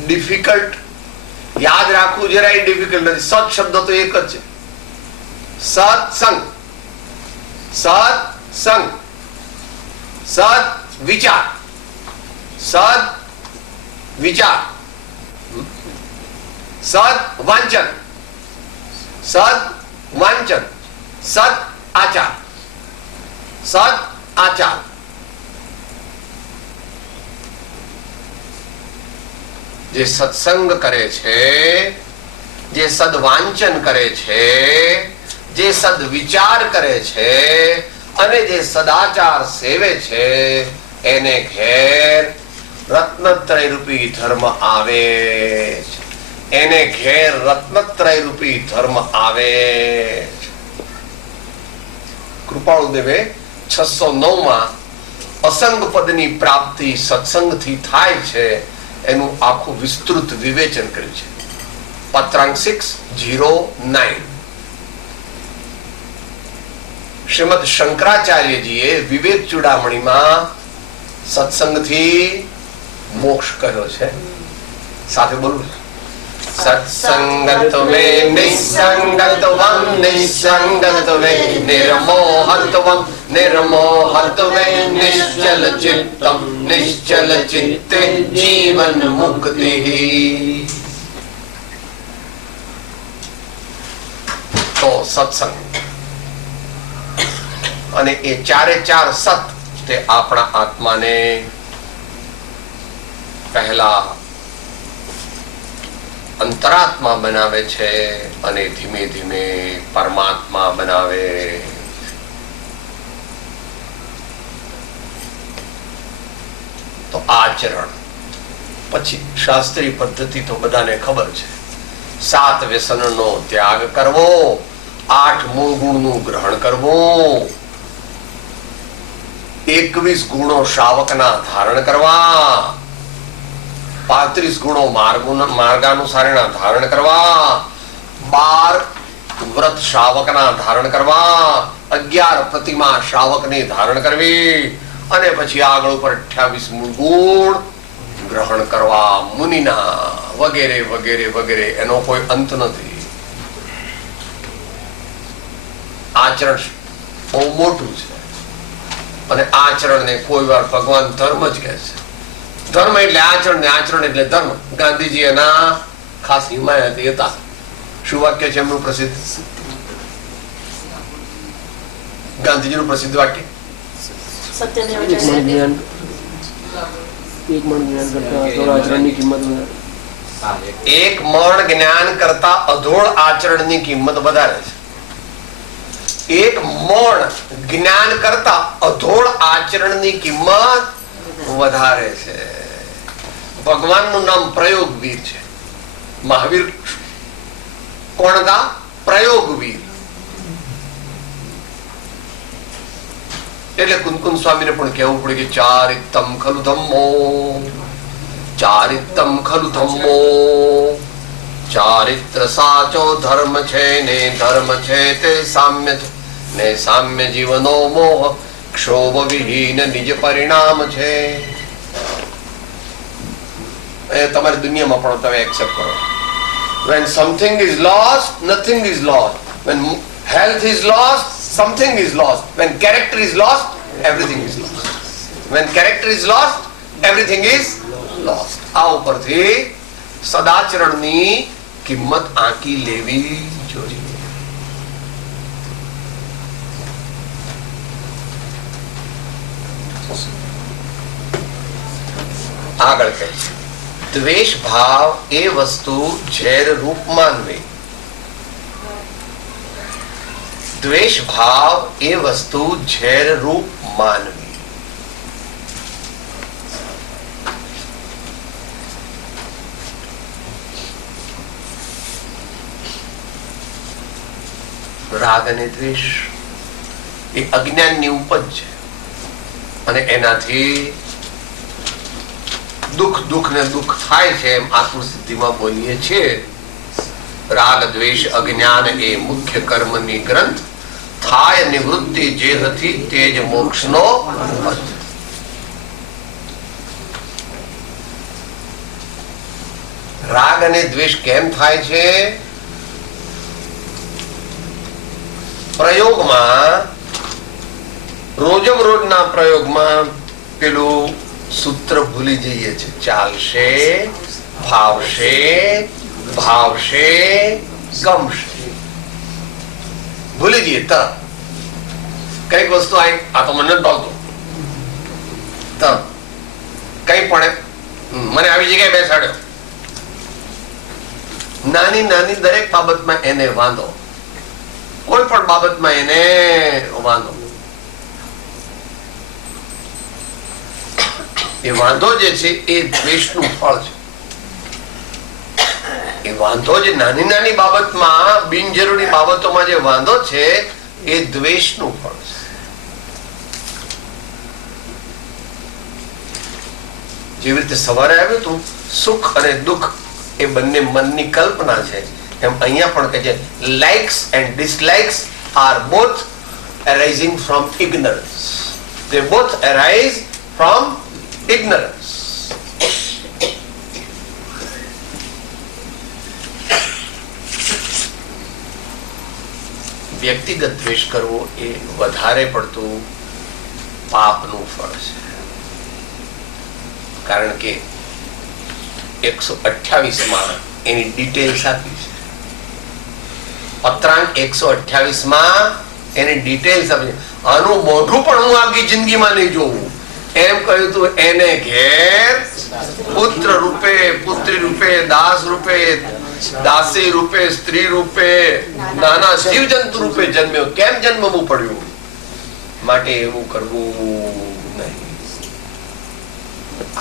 ડિફિકલ્ટ યાદ રાખવું જરાય ડિફિકલ્ટ નથી. સત શબ્દ તો એક જ છે. સત્સંગ, સત્સંગ, સત વિચાર, સદ વિચાર, સદ વાંચન, સદ વાંચન, સત આચાર, સદ આચાર. જે સત્સંગ કરે છે, જે સદવાંચન કરે છે, જે સદ વિચાર કરે છે અને જે સદાચાર સેવે છે, એને ઘેર રત્નત્રય રૂપી ધર્મ આવે છે. એને ઘેર રત્નત્રય રૂપી ધર્મ આવે છે. કૃપાળુ દેવે 609 માં અસંગ પદની પ્રાપ્તિ સત્સંગથી થાય છે એનું આખું વિસ્તૃત વિવેચન કર્યું છે. પત્રાંક 609. શ્રીમદ શંકરાચાર્યજીએ વિવેક ચૂડામણીમાં સત્સંગથી મોક્ષ કહ્યો છે. સાથે બોલું, સત્સંગત્વે નિસંગત્વં નિસંગત્વે નિર્મોહત્વં નિર્મોહત્વે નિશ્ચલ ચિત્તં નિશ્ચલ ચિત્તે જીવન મુક્તિ. તો સત્સંગ અને એ 4 સત તે આપણા આત્માને પહેલા અંતરાત્મા બનાવે છે અને ધીમે ધીમે પરમાત્મા બનાવે. તો આચરણ પછી શાસ્ત્રીય પદ્ધતિ તો બધાને ખબર છે. 7 વ્યસનનો ત્યાગ કરવો, 8 મૂળ ગુણનું ગ્રહણ કરવું, 21 ગુણો શ્રાવકના ધારણ કરવા, 35 ગુણો માર્ગાનુસારીના ધારણ કરવા, 12 વ્રત શ્રાવકના ધારણ કરવા, 11 પ્રતિમા શ્રાવકની ધારણ કરવી અને પછી આગળ ઉપર 28 મૂળ ગુણ ગ્રહણ કરવા મુનિના, વગેરે વગેરે વગેરે. એનો કોઈ અંત નથી. આચરણ બહુ મોટું છે અને આચરણને કોઈ વાર ભગવાન ધર્મ જ કહે છે. ધર્મ એટલે આચરણ ને આચરણ એટલે ધર્મ. ગાંધીજી એના ખાસ હિમાયતી હતા. શું વાક્ય છે એમનું પ્રસિદ્ધ? ગાંધીજીનું પ્રસિદ્ધ વાક્ય, એક મણ જ્ઞાન કરતા અધોળ આચરણની કિંમત વધારે છે. એક મણ જ્ઞાન કરતા અધોળ આચરણની કિંમત વધારે છે. ભગવાનનું નામ પ્રયોગવીર છે. મહાવીર કોણ હતા? પ્રયોગવીર. એટલે કુંકુમ સ્વામીને પણ કહેવું પડે કે ચારિત્તમ ખલુ ધમ્મો, ચારિત્તમ ખલુ ધમ્મો. ચારિત્ર સાચો ધર્મ છે ને ધર્મ છે તે સામ્ય છે ને સામ્ય જીવનો મોહ ક્ષોભ વિહીન નિજ પરિણામ છે. એ તમારી દુનિયામાં પણ તમે એક્સેપ્ટ કરો. When something is lost, nothing is lost. When health is lost, something is lost. When character is lost, everything is lost. When character is lost, everything is lost. આ ઉપરથી સદાચરણની કિંમત આંકી લેવી જોઈએ. આગળ કહે છે, દ્વેષ ભાવ એ વસ્તુ ઝેર રૂપ માનવી. દ્વેષ ભાવ એ વસ્તુ ઝેર રૂપ માનવી. રાગ અને દ્વેષ એ અજ્ઞાનની ઉપજ છે અને એનાથી દુઃખ ને દુઃખ થાય છે એમ આત્મસિદ્ધિમાં બોલીએ છીએ. રાગ દ્વેષ અજ્ઞાન એ મુખ્ય કર્મની ગ્રંથ થાય નિવૃત્તિ જે હતી તે જ મોક્ષનો પથ. રાગ અને દ્વેષ કેમ થાય છે? પ્રયોગમાં રોજના પ્રયોગમાં પેલું સૂત્ર ભૂલી જઈએ છે. ચાલશે, ફાવશે, ભાવશે, ગમશે, ભૂલી જઈએ. કઈક વસ્તુ આ તો મને ભાવતું, કઈ પણ મને આવી જગ્યાએ બેસાડ્યો. નાની નાની દરેક બાબતમાં એને વાંધો, કોઈ પણ બાબતમાં એને વાંધો. એ વાંધો જે છે એ દ્વેષનું ફળ છે. એ વાંધો જે નાની નાની બાબતમાં, બિનજરૂરી બાબતોમાં જે વાંધો છે એ દ્વેષનું ફળ છે. જેવી રીતે સવારે આવ્યું હતું, સુખ અને દુઃખ એ બંને મનની કલ્પના છે, એમ અહીંયા પણ કહે છે likes and dislikes are both arising from ignorance. They both arise from ignorance. વ્યક્તિગત દ્વેષ કરવો એ વધારે પડતું પાપનું ફળ છે. કારણ કે 128 માં એની ડિટેલ્સ આપી છે. પત્રાંક 128 માં એની ડિટેલ્સ આપી છે. આનું મોઢું પણ હું આખી જિંદગીમાં નહીં જોઉં એમ કહ્યું તું. એને ઘેર પુત્ર રૂપે, પુત્રી રૂપે, દાસ રૂપે, દાસી રૂપે, સ્ત્રી રૂપે, નાના જીવજંતુ રૂપે જન્મ્યો. કેમ જન્મવું પડ્યું? માટે એવું કરવું નહીં.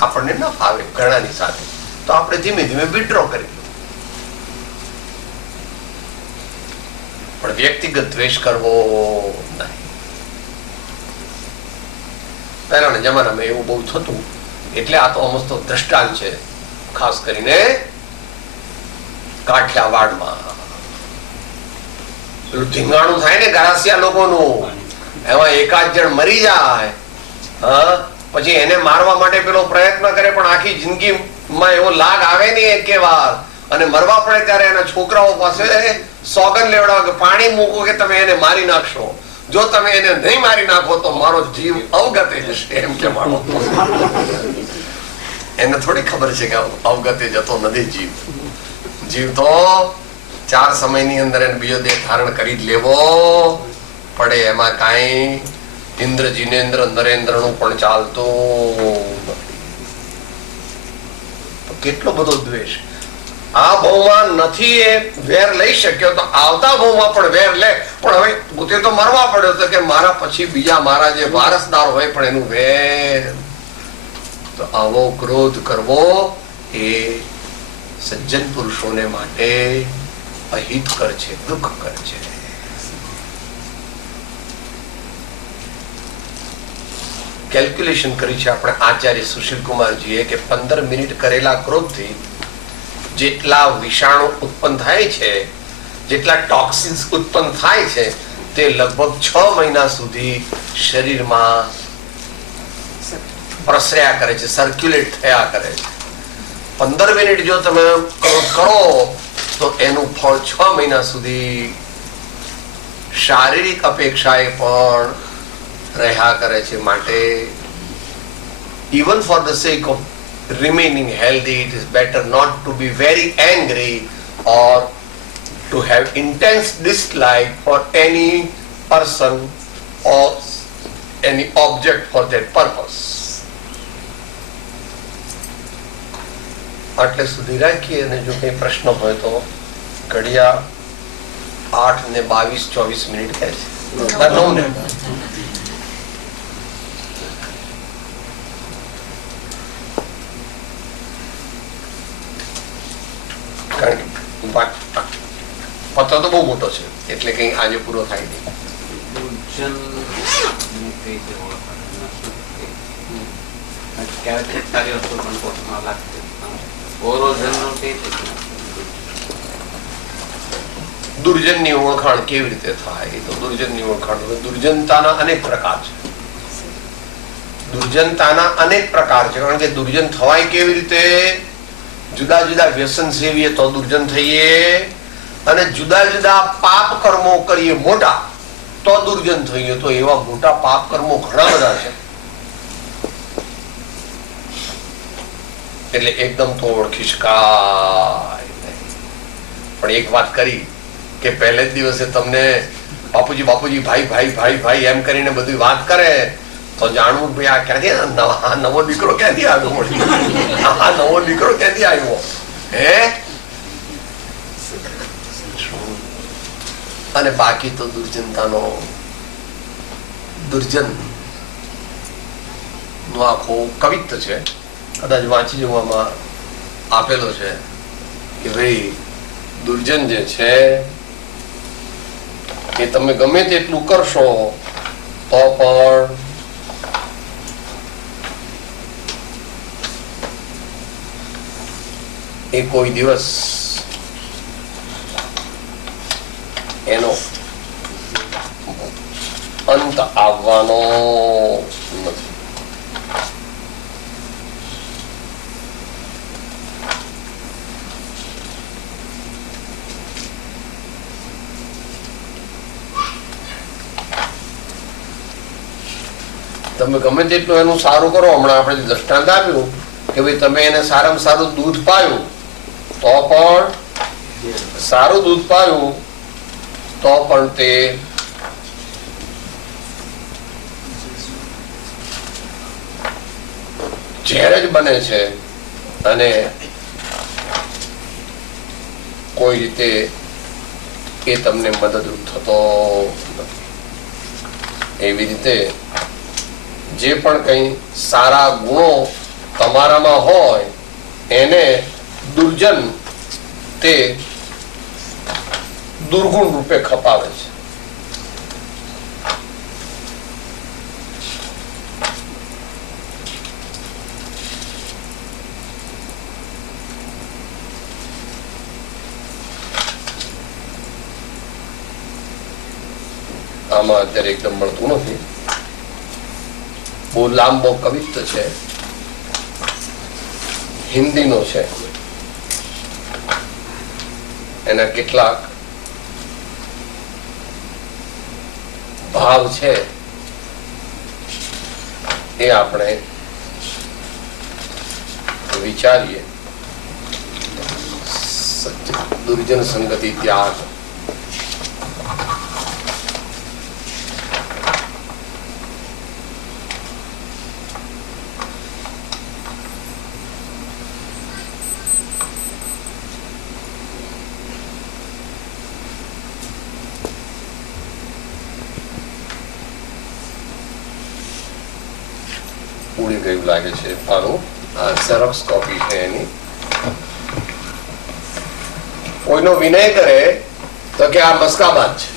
આપણને ન ફાવે ઘણાની સાથે, તો આપણે ધીમે ધીમે વિડ્રો કરી. પણ વ્યક્તિગત દ્વેષ કરવો નહીં. પહેલાના જમાનામાં એવું બહુ થતું, એટલે આ તો અમસ્ત દ્રષ્ટાંત છે. ખાસ કરીને કાઠિયાવાડમાં પેલું ધીંગાણું થાય ને ગરાસિયા લોકોનું, એમાં એકાદ જણ મરી જાય, પછી એને મારવા માટે પેલો પ્રયત્ન કરે, પણ આખી જિંદગીમાં એવો લાગ આવે નહીં એકે વાર. અને મરવા પડે ત્યારે એના છોકરાઓ પાસે સોગંદ લેવડાવે કે પાણી મૂકો કે તમે એને મારી નાખશો. જો તમે એને નહીં મારી નાખો તો મારો જીવ અવગતે જશે, એમ કે મારો. એને થોડી ખબર છે કે અવગતે જતો નથી જીવ. જીવ તો 4 સમયની અંદર એને બીજો દેહ ધારણ કરી જ લેવો પડે. એમાં કાંઈ ઇન્દ્ર, જીનેન્દ્ર, નરેન્દ્ર નું પણ ચાલતું. કેટલો બધો દ્વેષ આ ભાવમાં નથી. એ વેર લઈ શક્યો તો આવતા ભાવમાં પણ વેર લે. પણ હવે પોતે તો મરવા પડ્યો તો કે મારા પછી બીજા મારા જે વારસદાર હોય પણ એનું વેર. તો આવો ક્રોધ કરવો એ સજ્જન પુરુષોને માટે અહિતકર છે, દુઃખકર છે. કેલ્ક્યુલેશન કરી છે આપણે આચાર્ય સુશીલ કુમારજીએ કે 15 મિનિટ કરેલા ક્રોધથી જેટલા વિષાણુ ઉત્પન્ન થાય છે, જેટલા ટોક્સિન્સ ઉત્પન્ન થાય છે, તે લગભગ 6 મહિના સુધી શરીરમાં પ્રસર્યા કરે છે, સર્ક્યુલેટ થયા કરે છે. 15 મિનિટ જો તમે કરો તો એનું ફળ 6 મહિના સુધી શારીરિક અપેક્ષાએ પણ રહ્યા કરે છે. માટે even for the sake of remaining healthy, it is better not to be very angry or to have intense dislike for any person or any object for that purpose. આટલે સુધી રાખીએ. અને જો કઈ પ્રશ્ન હોય તો ઘડિયા 8:22-24 કહે છે. 9 ને કારણ કે પત્ર તો બહુ મોટો છે, એટલે કઈ આજે પૂરો થાય નહીં. દુર્જનની ઓળખાણ કેવી રીતે થાય? તો દુર્જનની ઓળખાણ, દુર્જનતાના અનેક પ્રકાર છે. દુર્જનતાના અનેક પ્રકાર છે, કારણ કે દુર્જન થવાય કેવી રીતે? જુદા જુદા વ્યસન સેવીએ તો દુર્જન થઈએ, અને જુદા જુદા પાપ કર્મો કરીએ મોટા તો દુર્જન થઈએ. તો એવા મોટા પાપ કર્મો ઘણા બધા છે, એટલે એકદમ તો ઓળખી શકાય નહીં. પણ એક વાત કરી કે પહેલે જ દિવસે તમને બાપુજી બાપુજી ભાઈ ભાઈ ભાઈ ભાઈ એમ કરીને બધી વાત કરે તો જાણવું ભાઈ આ ક્યાંથી નવો દીકરો ક્યાંથી આવ્યો, આ નવો દીકરો ક્યાંથી આવ્યો હે? અને બાકી તો દુર્જનતાનો, દુર્જન નો આખો કવિત્વ છે, કદાચ વાંચી જોવામાં આપેલો છે કે ભાઈ દુર્જન જે છે એ તમે ગમે તેટલું કરશો તો પણ એ કોઈ દિવસ એનો અંત આવવાનો નથી. તમે ગમે તેટલું એનું સારું કરો, હમણાં આપણે દ્રષ્ટાંત આપ્યું કે ભાઈ તમે એને સારામાં સારું દૂધ પાયું તો પણ, સારું દૂધ પાયું તો પણ તે ઝેર જ બને છે, અને કોઈ રીતે એ તમને મદદરૂપ થતો નથી. એવી રીતે જે પણ કઈ સારા ગુણો તમારામાં હોય એને દુર્જન તે દુર્ગુણ રૂપે ખપાવે છે. આમાં અત્યારે એકદમ મળતું નથી. બહુ લાંબો કવિત્વ છે, હિન્દીનો છે, એના કેટલાક ભાવ છે એ આપણે વિચારીએ. દુર્જન સંગતિ ત્યાગ. ઉડી ગયું લાગે છે આનું. ઝેરોક્સ કોપી છે એની. કોઈનો વિનય કરે તો કે આ મસ્કાબાદ છે,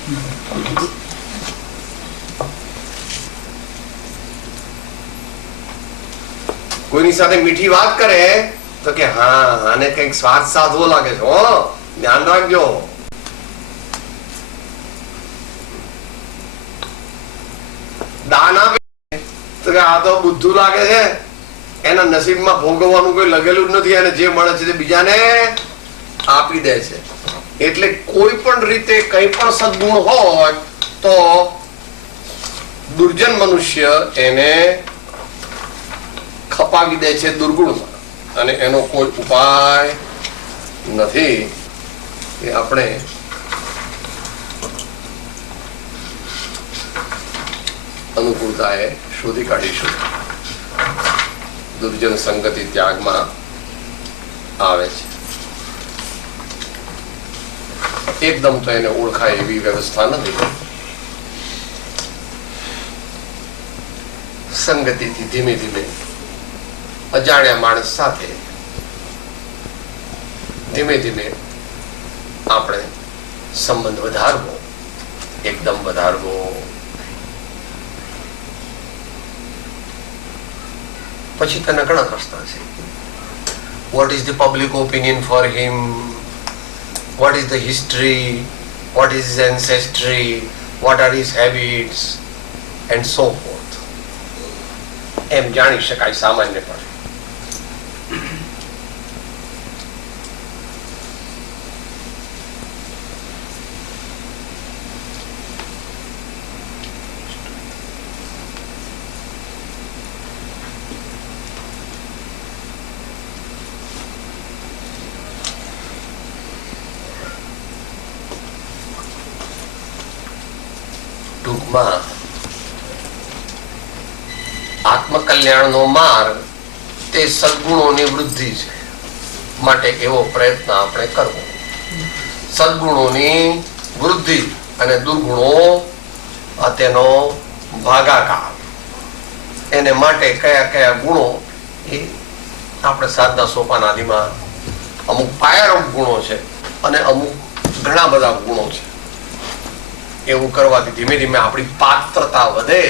કોઈની સાથે મીઠી વાત કરે તો કે હા આને કઈક સ્વાદ સાધવો લાગે છે, હો ધ્યાન રાખજો. દાન આપે તો કે આ તો બુદ્ધુ લાગે છે, એના નસીબમાં ભોગવવાનું કોઈ લગેલું જ નથી, અને જે મળે છે તે બીજાને આપી દે છે. એટલે કોઈ પણ રીતે કઈ પણ સદગુણ હોય તો દુર્જન મનુષ્ય એને ખપાવી દે છે દુર્ગુણમાં, અને એનો કોઈ ઉપાય નથી. એ આપણે અનુકૂળતાએ શોધી કાઢીશું. દુર્જન સંગતિ ત્યાગમાં આવે છે. એકદમ તો એને ઓળખાય એવી વ્યવસ્થા નથી. સંગતિથી ધીમે ધીમે અજાણ્યા માણસ સાથે ધીમે ધીમે આપણે સંબંધ વધારવો, એકદમ વધારવો. પછી તેના ઘણા રસ્તા છે. What is the public opinion for him, what is the history, what is his ancestry, what are his habits and so forth. એમ જાણી શકાય સામાન્યપણે. ટૂંકમાં આત્મકલ્યાણનો માર્ગ તે સદગુણોની વૃદ્ધિ છે. માટે એવો પ્રયત્ન આપણે કરવો. સદગુણોની વૃદ્ધિ અને દુર્ગુણો તેનો ભાગાકાર. એને માટે કયા કયા ગુણો એ આપણે સાધના સોપાન આદિમાં અમુક પાયારૂપ ગુણો છે અને અમુક ઘણા બધા ગુણો છે. એવું કરવાથી ધીમે ધીમે આપણી પાત્રતા વધે.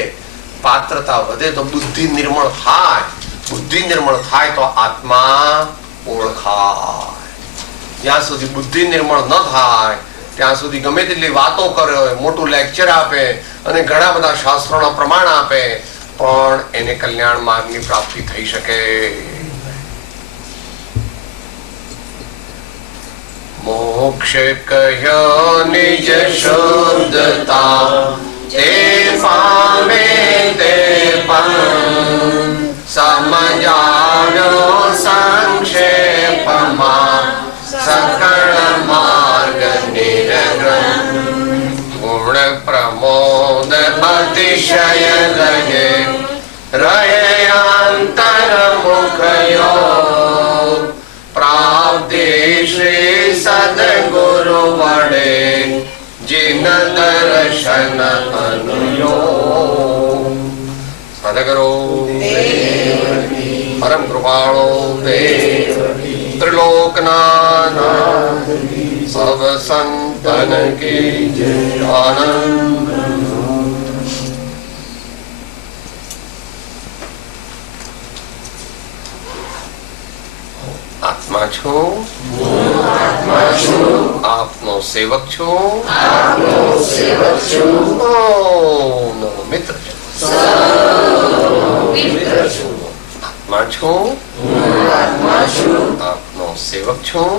પાત્રતા વધે તો બુદ્ધિ નિર્મળ થાય. બુદ્ધિ નિર્મળ થાય તો આત્મા ઓળખાય. જ્યાં સુધી બુદ્ધિ નિર્મળ ન થાય ત્યાં સુધી ગમે તેટલી વાતો કરે, મોટું લેક્ચર આપે અને ઘણા બધા શાસ્ત્રોના પ્રમાણ આપે, પણ એને કલ્યાણ માર્ગની પ્રાપ્તિ થઈ શકે. મોક્ષ કહ્યો નિજ શુદ્ધતા, તે પામે તે પણ સમજાવ્યો સંક્ષેપમાં સકળ માર્ગ નિરગ્રહ. ગુણ પ્રમોદ અતિશય રહે, રહે અંતર મુખયો, પ્રાપ્તિ શ્રી સદગુરુ વડે જીન દર્શન અનુયોગ. સદગુરુ પરમ કૃપાળો ત્રિલોકનાથ સબ સંતન કી જય. આનંદ. આત્મા છું, આપનો સેવક છું, નો મિત્ર છું. આત્મા છું, આપનો સેવક છું,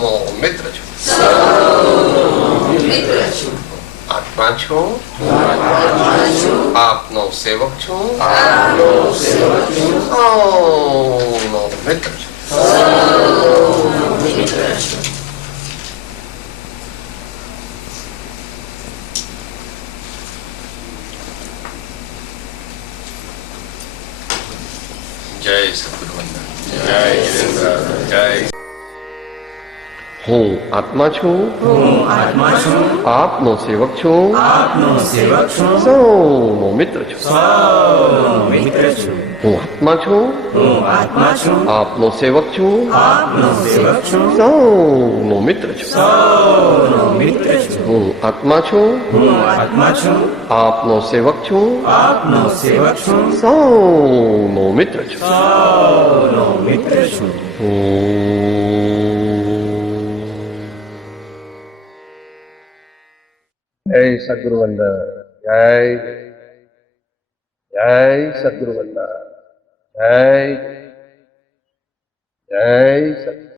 નો મિત્ર છું. આત્મા છું, આપનો સેવક છું, નો મિત્ર છું. જય સદગુરુ વંદન. જય જિનેન્દ્ર. જય. હું આત્મા છું, આપનો સેવક છું, સૌનો મિત્ર છું. હું આત્મા છું, આપનો સેવક છું, સૌનો મિત્ર છું. હું આત્મા છું, આપનો સેવક છું, સૌનો મિત્ર છું. જય સદગુરુ વંદન. જય જય સદગુરુ વંદન. જય જય સદગુરુ.